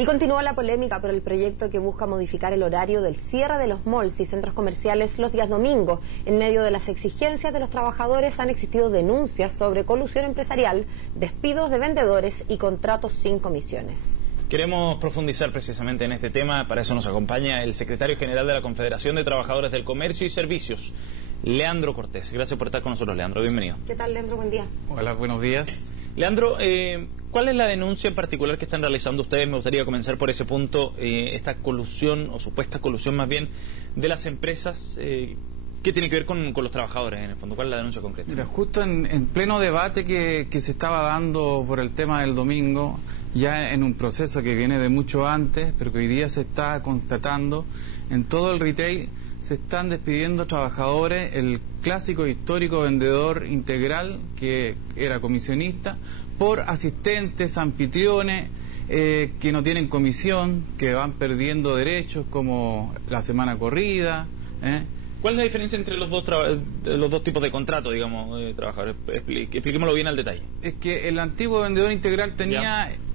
Y continúa la polémica por el proyecto que busca modificar el horario del cierre de los malls y centros comerciales los días domingos. En medio de las exigencias de los trabajadores han existido denuncias sobre colusión empresarial, despidos de vendedores y contratos sin comisiones. Queremos profundizar precisamente en este tema. Para eso nos acompaña el secretario general de la Confederación de Trabajadores del Comercio y Servicios, Leandro Cortés. Gracias por estar con nosotros, Leandro. Bienvenido. ¿Qué tal, Leandro? Buen día. Hola, buenos días. Leandro, ¿cuál es la denuncia en particular que están realizando ustedes? Me gustaría comenzar por ese punto, esta colusión, o supuesta colusión más bien, de las empresas. ¿Qué tiene que ver con los trabajadores, en el fondo? ¿Cuál es la denuncia concreta? Mira, justo en pleno debate que se estaba dando por el tema del domingo, ya en un proceso que viene de mucho antes, pero que hoy día se está constatando, en todo el retail se están despidiendo trabajadores, el clásico histórico vendedor integral que era comisionista, por asistentes, anfitriones, que no tienen comisión, que van perdiendo derechos como la semana corrida. ¿Cuál es la diferencia entre los dos tipos de contrato, digamos, de trabajadores? Expliquémoslo bien al detalle. Es que el antiguo vendedor integral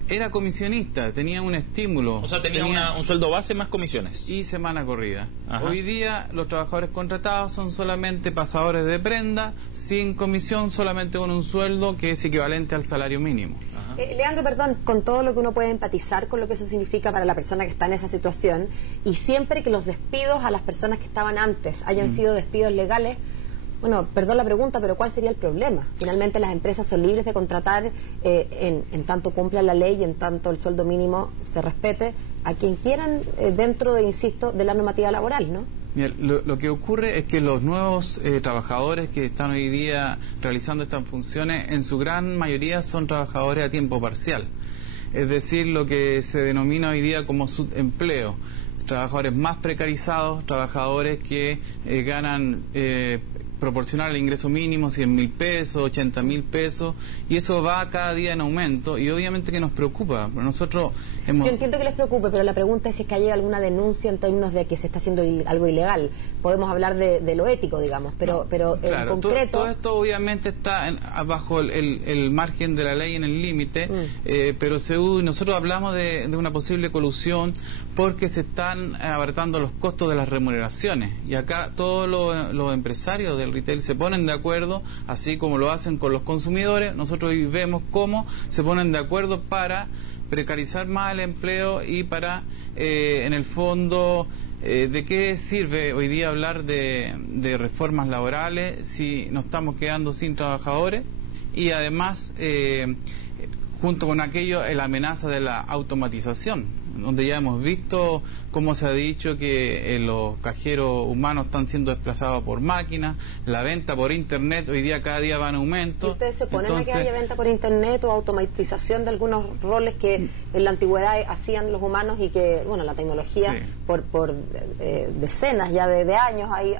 era comisionista, tenía un estímulo. O sea, tenía un sueldo base más comisiones. Y semana corrida. Ajá. Hoy día los trabajadores contratados son solamente pasadores de prenda, sin comisión, solamente con un sueldo que es equivalente al salario mínimo. Leandro, perdón, con todo lo que uno puede empatizar con lo que eso significa para la persona que está en esa situación, y siempre que los despidos a las personas que estaban antes hayan sido despidos legales, bueno, perdón la pregunta, pero ¿cuál sería el problema? Finalmente las empresas son libres de contratar en tanto cumpla la ley y en tanto el sueldo mínimo se respete a quien quieran dentro de, insisto, de la normativa laboral, ¿no? Mira, lo que ocurre es que los nuevos trabajadores que están hoy día realizando estas funciones, en su gran mayoría son trabajadores a tiempo parcial, es decir, lo que se denomina hoy día como subempleo, trabajadores más precarizados, trabajadores que ganan proporcional al ingreso mínimo 100.000 pesos, 80.000 pesos, y eso va cada día en aumento, y obviamente que nos preocupa. Nosotros Yo entiendo que les preocupe, pero la pregunta es si es que hay alguna denuncia en términos de que se está haciendo algo ilegal. Podemos hablar de lo ético, digamos, pero claro, en concreto... Todo esto obviamente está bajo el margen de la ley, en el límite, pero nosotros hablamos de una posible colusión porque se están abaratando los costos de las remuneraciones, y acá todos los empresarios del retail se ponen de acuerdo, así como lo hacen con los consumidores. Nosotros hoy vemos cómo se ponen de acuerdo para precarizar más el empleo y para, en el fondo, ¿de qué sirve hoy día hablar de reformas laborales si nos estamos quedando sin trabajadores? Y además, junto con aquello, la amenaza de la automatización, donde ya hemos visto cómo se ha dicho que los cajeros humanos están siendo desplazados por máquinas, la venta por internet hoy día cada día va en aumento. ¿Y ustedes se oponen a que haya venta por internet o automatización de algunos roles que en la antigüedad hacían los humanos y que, bueno, la tecnología por decenas ya de años ahí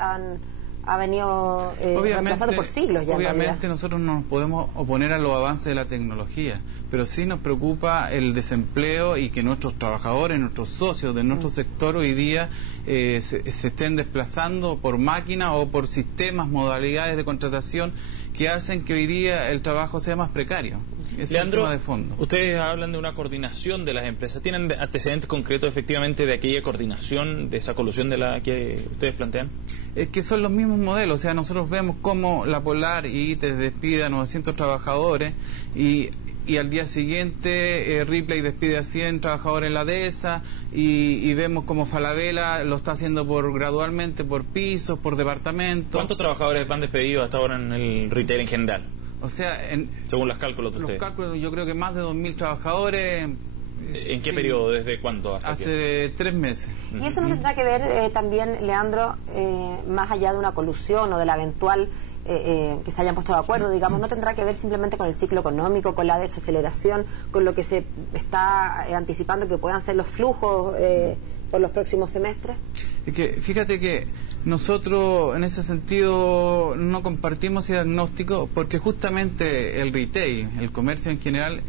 ha venido reemplazando por siglos ya? Obviamente nosotros no nos podemos oponer a los avances de la tecnología, pero sí nos preocupa el desempleo y que nuestros trabajadores, nuestros socios de nuestro sector hoy día se estén desplazando por máquina o por sistemas, modalidades de contratación que hacen que hoy día el trabajo sea más precario. Es Leandro, un tema de fondo. Ustedes hablan de una coordinación de las empresas. ¿Tienen antecedentes concretos efectivamente de aquella coordinación, de esa colusión de la que ustedes plantean? Es que son los mismos modelos. O sea, nosotros vemos cómo la Polar y ITES despide a 900 trabajadores y al día siguiente Ripley despide a 100 trabajadores en la DESA, y vemos como Falabella lo está haciendo gradualmente por pisos, por departamentos. ¿Cuántos trabajadores van despedidos hasta ahora en el retail en general? O sea, según los cálculos de ustedes. Los cálculos, yo creo que más de 2.000 trabajadores. ¿En qué periodo? ¿Desde cuándo? Hace 3 meses. ¿Y eso no tendrá que ver también, Leandro, más allá de una colusión o de la eventual que se hayan puesto de acuerdo, digamos, no tendrá que ver simplemente con el ciclo económico, con la desaceleración, con lo que se está anticipando que puedan ser los flujos por los próximos semestres? Es que fíjate que nosotros en ese sentido no compartimos ese diagnóstico, porque justamente el retail, el comercio en general,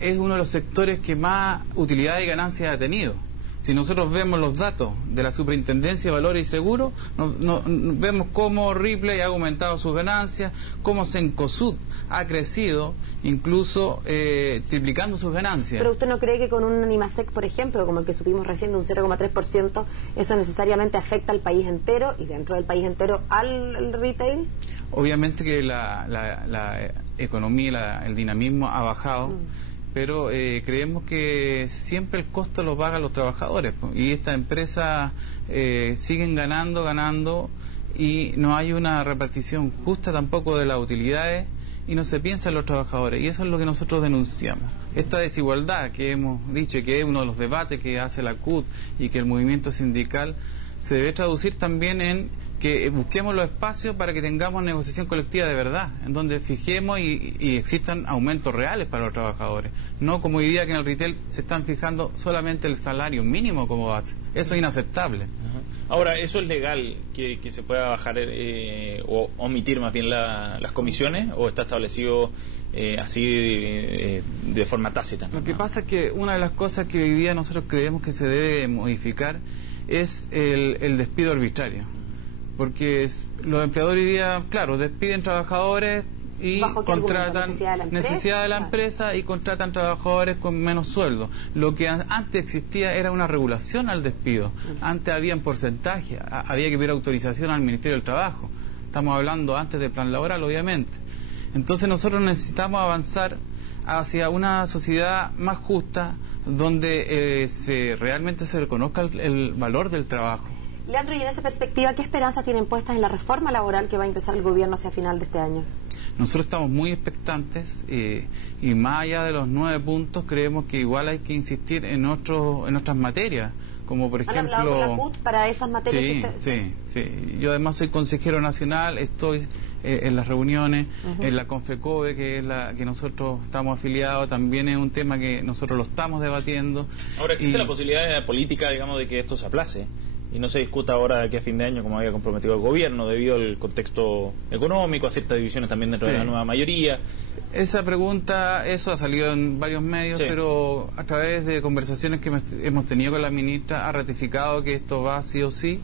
es uno de los sectores que más utilidad y ganancia ha tenido. Si nosotros vemos los datos de la Superintendencia de Valores y Seguros, vemos cómo Ripley ha aumentado sus ganancias, cómo Cencosud ha crecido, incluso triplicando sus ganancias. ¿Pero usted no cree que con un Animasec, por ejemplo, como el que supimos recién de un 0,3%, eso necesariamente afecta al país entero y dentro del país entero al retail? Obviamente que la economía, el dinamismo ha bajado, pero creemos que siempre el costo lo pagan los trabajadores, y estas empresas siguen ganando y no hay una repartición justa tampoco de las utilidades y no se piensa en los trabajadores, y eso es lo que nosotros denunciamos. Esta desigualdad que hemos dicho, que es uno de los debates que hace la CUT y que el movimiento sindical, se debe traducir también en que busquemos los espacios para que tengamos negociación colectiva de verdad, en donde fijemos y existan aumentos reales para los trabajadores, no como hoy día que en el retail se están fijando solamente el salario mínimo como base. Eso es inaceptable. Ahora, ¿eso es legal que se pueda bajar o omitir más bien las comisiones, o está establecido así de forma tácita? Lo que pasa es que una de las cosas que hoy día nosotros creemos que se debe modificar es el despido arbitrario. Porque los empleadores hoy día, claro, despiden trabajadores y contratan necesidad de la empresa y contratan trabajadores con menos sueldo. Lo que antes existía era una regulación al despido. Antes había un porcentaje, había que pedir autorización al Ministerio del Trabajo. Estamos hablando antes del plan laboral, obviamente. Entonces nosotros necesitamos avanzar hacia una sociedad más justa, donde realmente se reconozca el valor del trabajo. Leandro, y en esa perspectiva, ¿qué esperanzas tienen puestas en la reforma laboral que va a ingresar el gobierno hacia final de este año? Nosotros estamos muy expectantes y más allá de los 9 puntos, creemos que igual hay que insistir en otras materias, como por ejemplo... ¿Han hablado con la CUT para esas materias? Sí. Yo además soy consejero nacional, estoy en las reuniones, en la Confecobe, que es la que nosotros estamos afiliados, también es un tema que nosotros lo estamos debatiendo. Ahora, ¿existe la posibilidad política, digamos, de que esto se aplace y no se discuta ahora de aquí a fin de año, como había comprometido el gobierno, debido al contexto económico, a ciertas divisiones también dentro de la nueva mayoría? Esa pregunta, eso ha salido en varios medios, pero a través de conversaciones que hemos tenido con la ministra, ha ratificado que esto va sí o sí,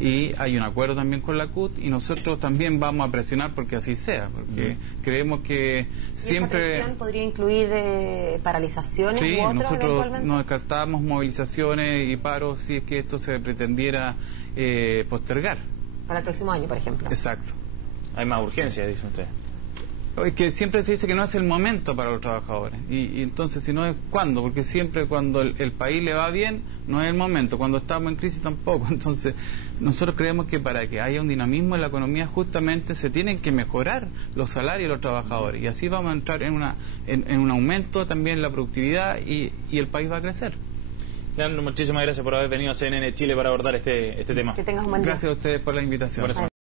y hay un acuerdo también con la CUT, y nosotros también vamos a presionar porque así sea, porque creemos que siempre... ¿Y esa presión podría incluir paralizaciones u otras? Nosotros no descartamos movilizaciones y paros si es que esto se pretendiera postergar. Para el próximo año, por ejemplo. Exacto. Hay más urgencia, dice usted. Es que siempre se dice que no es el momento para los trabajadores, y entonces si no es cuándo, porque siempre cuando el país le va bien no es el momento, cuando estamos en crisis tampoco. Entonces nosotros creemos que para que haya un dinamismo en la economía justamente se tienen que mejorar los salarios de los trabajadores, y así vamos a entrar en un aumento también en la productividad y el país va a crecer. Leandro, muchísimas gracias por haber venido a CNN Chile para abordar este tema. Que tengas un buen día. Gracias a ustedes por la invitación.